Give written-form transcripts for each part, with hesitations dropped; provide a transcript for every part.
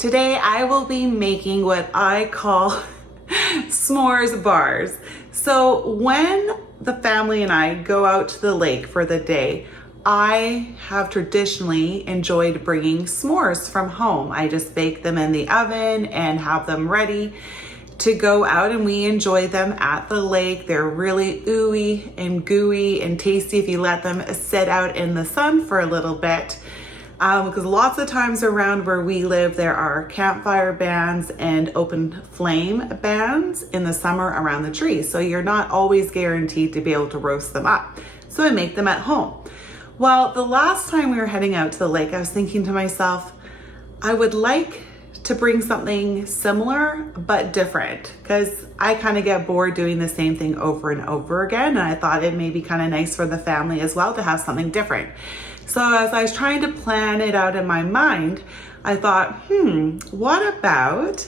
Today I will be making what I call s'mores bars. So when the family and I go out to the lake for the day, I have traditionally enjoyed bringing s'mores from home. I just bake them in the oven and have them ready to go out, and we enjoy them at the lake. They're really ooey and gooey and tasty if you let them sit out in the sun for a little bit. Because lots of times around where we live, there are campfire bands and open flame bands in the summer around the trees. So you're not always guaranteed to be able to roast them up. So I make them at home. Well, the last time we were heading out to the lake, I was thinking to myself, I would like to bring something similar but different, because I kind of get bored doing the same thing over and over again. And I thought it may be kind of nice for the family as well to have something different. So as I was trying to plan it out in my mind, I thought, what about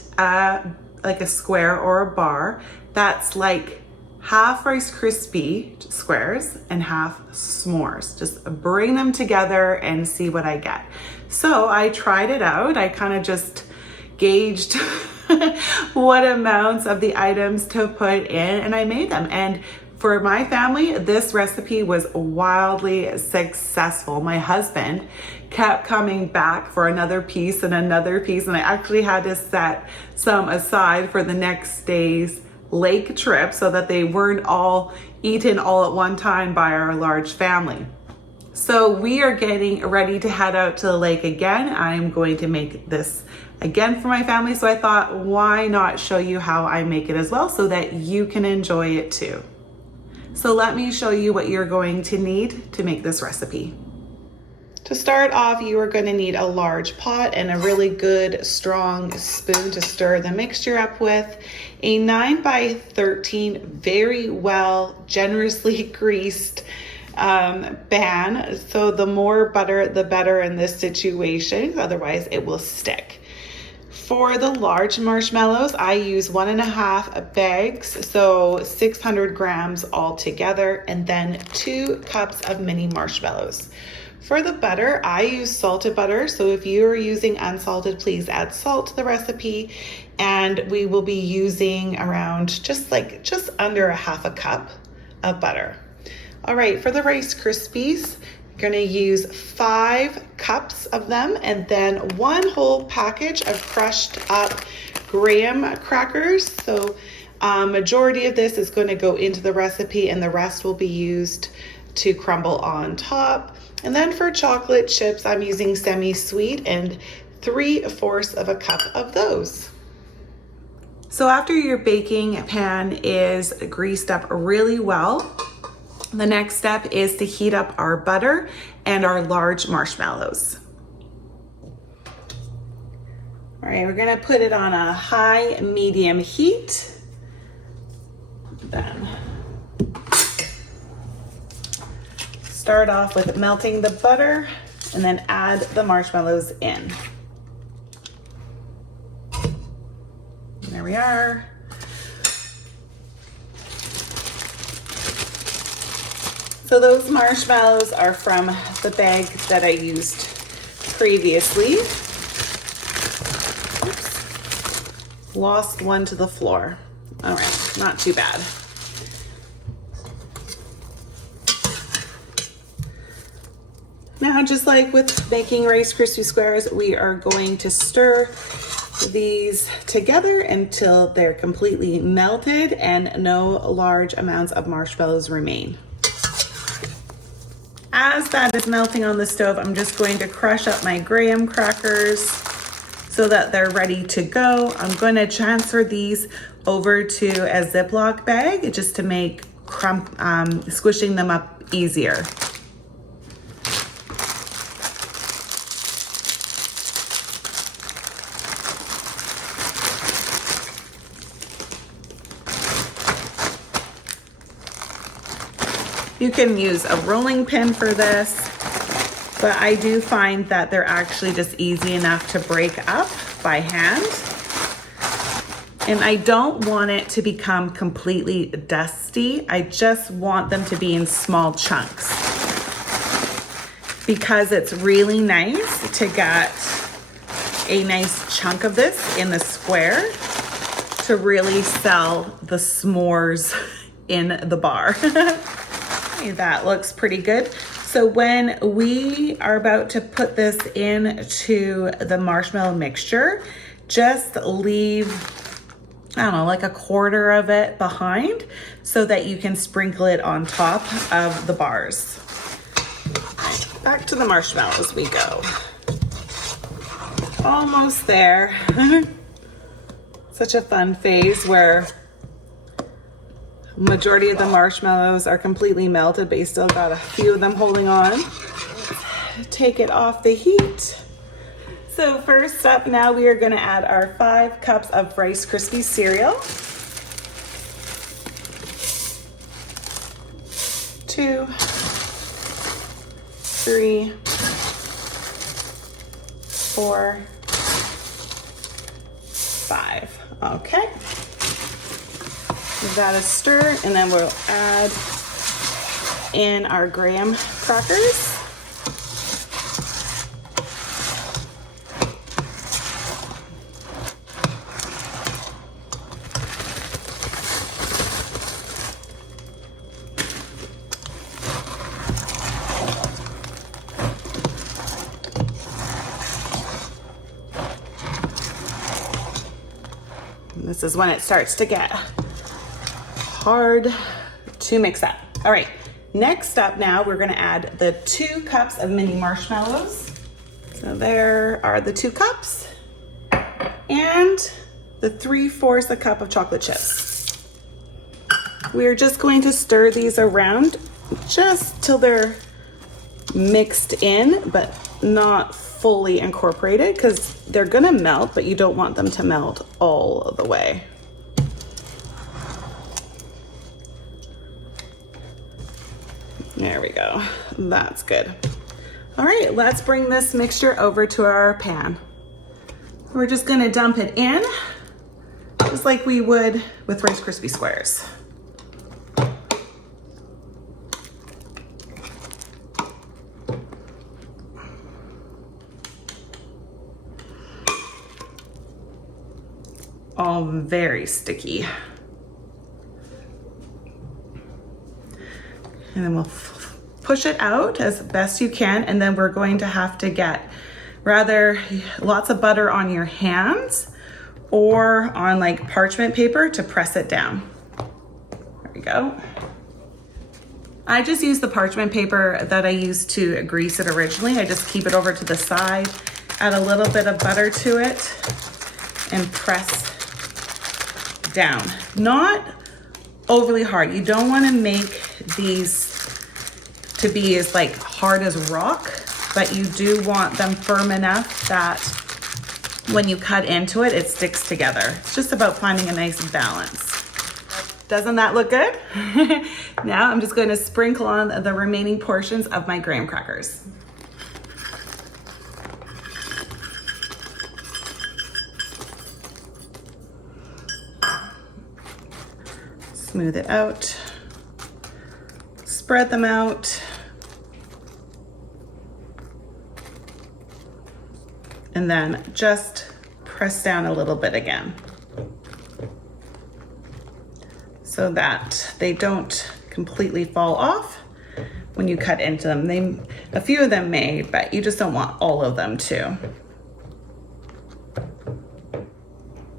like a square or a bar that's like half Rice Krispie squares and half s'mores. Just bring them together and see what I get. So I tried it out. I kind of just gauged what amounts of the items to put in, and I made them. And for my family, this recipe was wildly successful. My husband kept coming back for another piece and another piece, and I actually had to set some aside for the next day's lake trip so that they weren't all eaten all at one time by our large family. So we are getting ready to head out to the lake again. I'm going to make this again for my family. So I thought, why not show you how I make it as well so that you can enjoy it too. So let me show you what you're going to need to make this recipe. To start off, you are going to need a large pot and a really good strong spoon to stir the mixture up with. A 9x13 very well generously greased pan. So the more butter, the better in this situation, otherwise it will stick. For the large marshmallows, I use 1.5 bags, so 600 grams altogether, and then 2 cups of mini marshmallows. For the butter, I use salted butter, so if you are using unsalted, please add salt to the recipe, and we will be using around just under 1/2 cup of butter. All right, for the Rice Krispies, I'm gonna use 5 cups of them, and then 1 whole package of crushed up graham crackers. So majority of this is gonna go into the recipe, and the rest will be used to crumble on top. And then for chocolate chips, I'm using semi-sweet and 3/4 of a cup of those. So after your baking pan is greased up really well, the next step is to heat up our butter and our large marshmallows. All right, we're gonna put it on a high medium heat. Then start off with melting the butter and then add the marshmallows in. There we are. So those marshmallows are from the bag that I used previously. Oops. Lost one to the floor. All right, not too bad. Now, just like with making Rice Krispie squares, we are going to stir these together until they're completely melted and no large amounts of marshmallows remain. As that is melting on the stove, I'm just going to crush up my graham crackers so that they're ready to go. I'm going to transfer these over to a Ziploc bag just to make squishing them up easier. You can use a rolling pin for this, but I do find that they're actually just easy enough to break up by hand. And I don't want it to become completely dusty. I just want them to be in small chunks because it's really nice to get a nice chunk of this in the square to really sell the s'mores in the bar. Okay, that looks pretty good. So when we are about to put this into the marshmallow mixture, just leave, I don't know, like a quarter of it behind so that you can sprinkle it on top of the bars. Back to the marshmallows we go. Almost there. Such a fun phase where majority of the marshmallows are completely melted, but you still got a few of them holding on. Take it off the heat. So first up now we are gonna add our 5 cups of Rice Krispies cereal. 2, 3, 4, 5. Okay. Give that a stir, and then we'll add in our graham crackers. This is when it starts to get hard to mix up. All right, next up now, we're gonna add the 2 cups of mini marshmallows. So there are the 2 cups and the 3/4 a cup of chocolate chips. We're just going to stir these around just till they're mixed in, but not fully incorporated, because they're gonna melt, but you don't want them to melt all of the way. There we go, that's good. All right, let's bring this mixture over to our pan. We're just gonna dump it in, just like we would with Rice Krispie squares. All very sticky. And then we'll push it out as best you can, and then we're going to have to get rather lots of butter on your hands or on like parchment paper to press it down. There we go. I just use the parchment paper that I used to grease it originally. I just keep it over to the side, add a little bit of butter to it, and press down. Not overly hard. You don't want to make these to be as like hard as rock, but you do want them firm enough that when you cut into it, it sticks together. It's just about finding a nice balance. Doesn't that look good? Now I'm just going to sprinkle on the remaining portions of my graham crackers. Smooth it out, spread them out, and then just press down a little bit again so that they don't completely fall off when you cut into them. A few of them may, but you just don't want all of them to.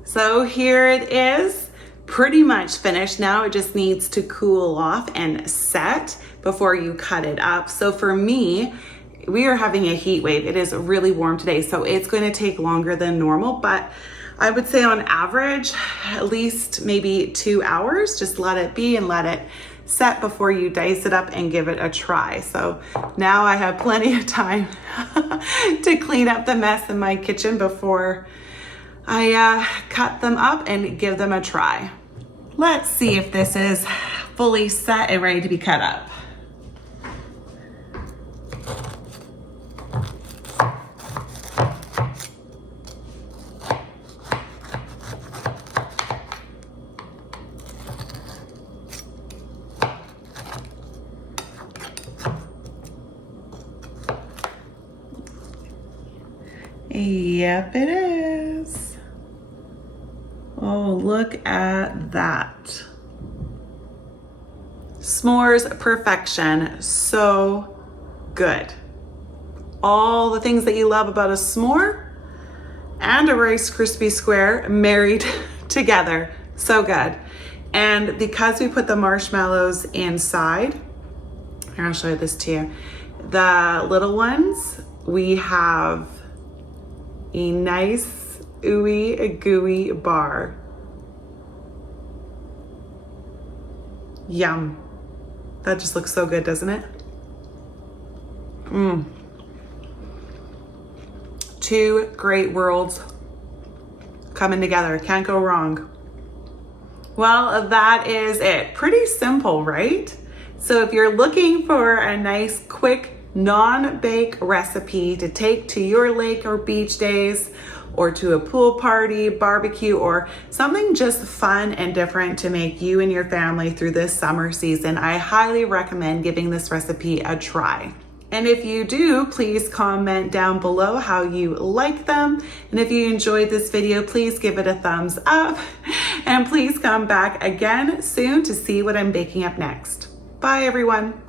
So here it is. Pretty much finished now. It just needs to cool off and set before you cut it up. So for me, we are having a heat wave. It is really warm today, so it's going to take longer than normal, but I would say on average, at least maybe 2 hours. Just let it be and let it set before you dice it up and give it a try. So now I have plenty of time to clean up the mess in my kitchen before I cut them up and give them a try. Let's see if this is fully set and ready to be cut up. Yep, it is. Oh, look at that. S'mores perfection. So good. All the things that you love about a s'more and a Rice Krispie Square married together. So good. And because we put the marshmallows inside, here, I'll show you this to you. The little ones, we have a nice ooey gooey bar. Yum. That just looks so good, doesn't it? Two great worlds coming together. Can't go wrong. Well, that is it. Pretty simple, right? So if you're looking for a nice, quick, non-bake recipe to take to your lake or beach days, or to a pool party, barbecue, or something just fun and different to make you and your family through this summer season, I highly recommend giving this recipe a try. And if you do, please comment down below how you like them. And if you enjoyed this video, please give it a thumbs up. And please come back again soon to see what I'm baking up next. Bye, everyone.